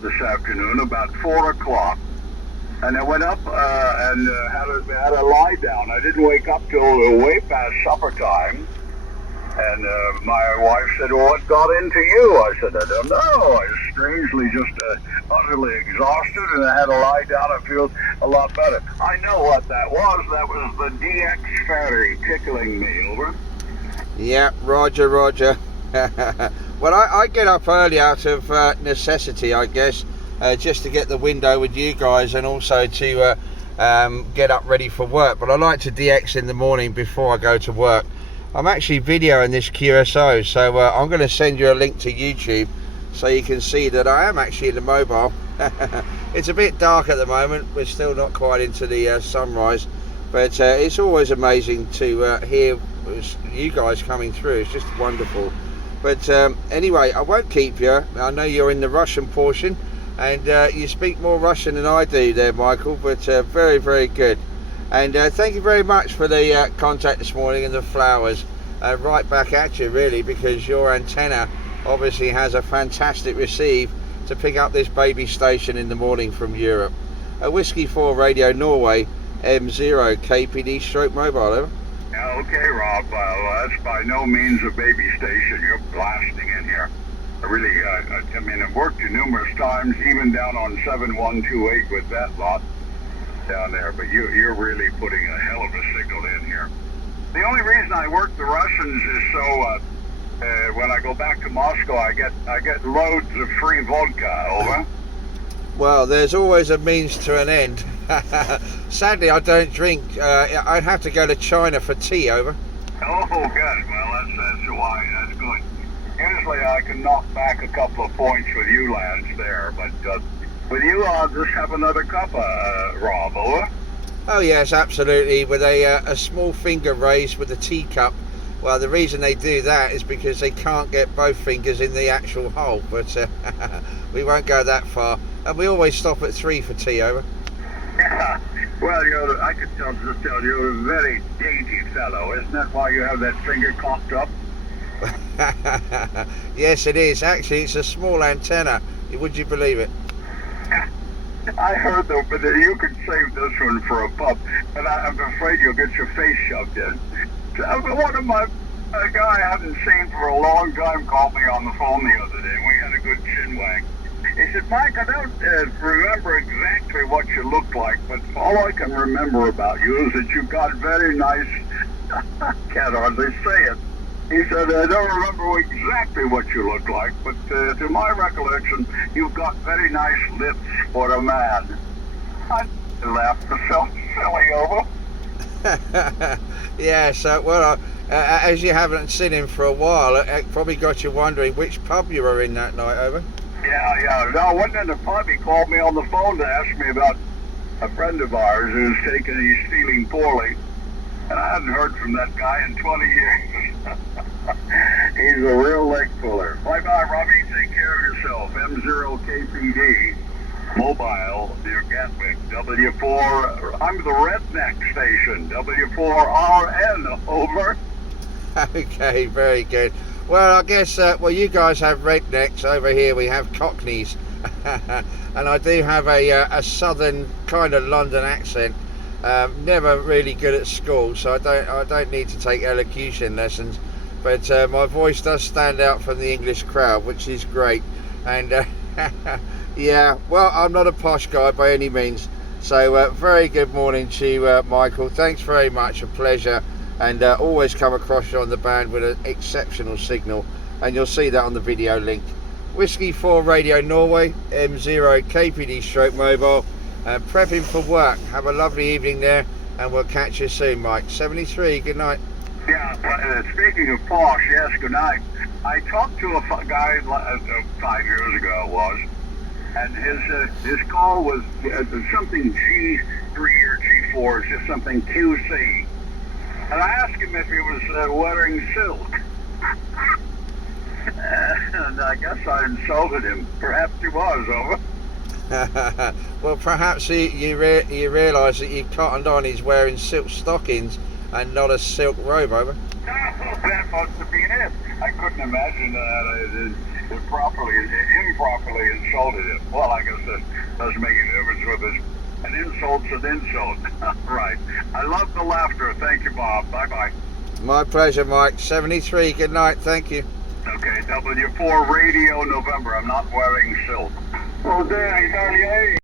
this afternoon about 4 o'clock. And I went up and had a lie down. I didn't wake up till way past supper time. And my wife said, well, what got into you? I said, I don't know. I was strangely just utterly exhausted, and I had to lie down and feel a lot better. I know what that was. That was the DX ferry tickling me, over. Yeah, roger. Well, I get up early out of necessity, I guess, just to get the window with you guys, and also to get up ready for work. But I like to DX in the morning before I go to work. I'm actually videoing this QSO, so I'm going to send you a link to YouTube so you can see that I am actually in the mobile. It's a bit dark at the moment. We're still not quite into the sunrise, but it's always amazing to hear you guys coming through. It's just wonderful. But anyway, I won't keep you. I know you're in the Russian portion, and you speak more Russian than I do there, Michael, but very, very good. And thank you very much for the contact this morning and the flowers. Right back at you, really, because your antenna obviously has a fantastic receive to pick up this baby station in the morning from Europe. A Whiskey 4 Radio Norway, M0KPD stroke mobile, over. Okay, Rob. That's by no means a baby station. You're blasting in here. I mean, I've worked you numerous times, even down on 7128 with that lot down there, but you're really putting a hell of a signal in here. The only reason I work the Russians is so when I go back to Moscow, I get loads of free vodka, over. Well, there's always a means to an end. Sadly, I don't drink. I'd have to go to China for tea, over. Oh, good. Well, that's why. That's good. Usually I can knock back a couple of points with you lads there, but with you, I'll just have another cup, Rob, over. Oh yes, absolutely. With a small finger raised with a teacup. Well, the reason they do that is because they can't get both fingers in the actual hole. But we won't go that far. And we always stop at 3 for tea, over. Yeah. Well, I could just tell you're a very dainty fellow. Isn't that why you have that finger cocked up? Yes, it is. Actually, it's a small antenna. Would you believe it? I heard though, but you could save this one for a pub, and I'm afraid you'll get your face shoved in. One of a guy I hadn't seen for a long time called me on the phone the other day, and we had a good chin wag. He said, Mike, I don't remember exactly what you look like, but all I can remember about you is that you've got very nice, can't hardly say it. He said, I don't remember exactly what you look like, but to my recollection, you've got very nice lips for a man. I laughed myself silly, over. Yeah, so, well, as you haven't seen him for a while, it probably got you wondering which pub you were in that night, over. Yeah. No, I wasn't in the pub. He called me on the phone to ask me about a friend of ours he's feeling poorly. And I hadn't heard from that guy in 20 years. He's a real leg puller. Bye-bye, Robbie. Take care of yourself. M0KPD, mobile, near Gatwick. W4, I'm the redneck station. W4RN, over. Okay, very good. Well, I guess, you guys have rednecks. Over here we have cockneys. And I do have a southern kind of London accent. Never really good at school, so I don't need to take elocution lessons, but my voice does stand out from the English crowd, which is great. And yeah, well, I'm not a posh guy by any means, so very good morning to you, Michael. Thanks very much, a pleasure, and always come across you on the band with an exceptional signal, and you'll see that on the video link. Whiskey 4 Radio Norway, M0KPD stroke mobile. Prepping for work. Have a lovely evening there, and we'll catch you soon, Mike. 73, good night. Yeah, speaking of posh, yes, good night. I talked to a guy 5 years ago, it was, and his call was something G3 or G4, it's just something QC. And I asked him if he was wearing silk. And I guess I insulted him. Perhaps he was, over. Well, perhaps you realise that you cottoned on he's wearing silk stockings and not a silk robe, over. That must have been it. I couldn't imagine that. improperly insulted him. Well, I guess that doesn't make any difference with us. An insult's an insult. Right. I love the laughter. Thank you, Bob. Bye-bye. My pleasure, Mike. 73. Good night. Thank you. Okay, W4 Radio November. I'm not wearing silk. Oh, dang,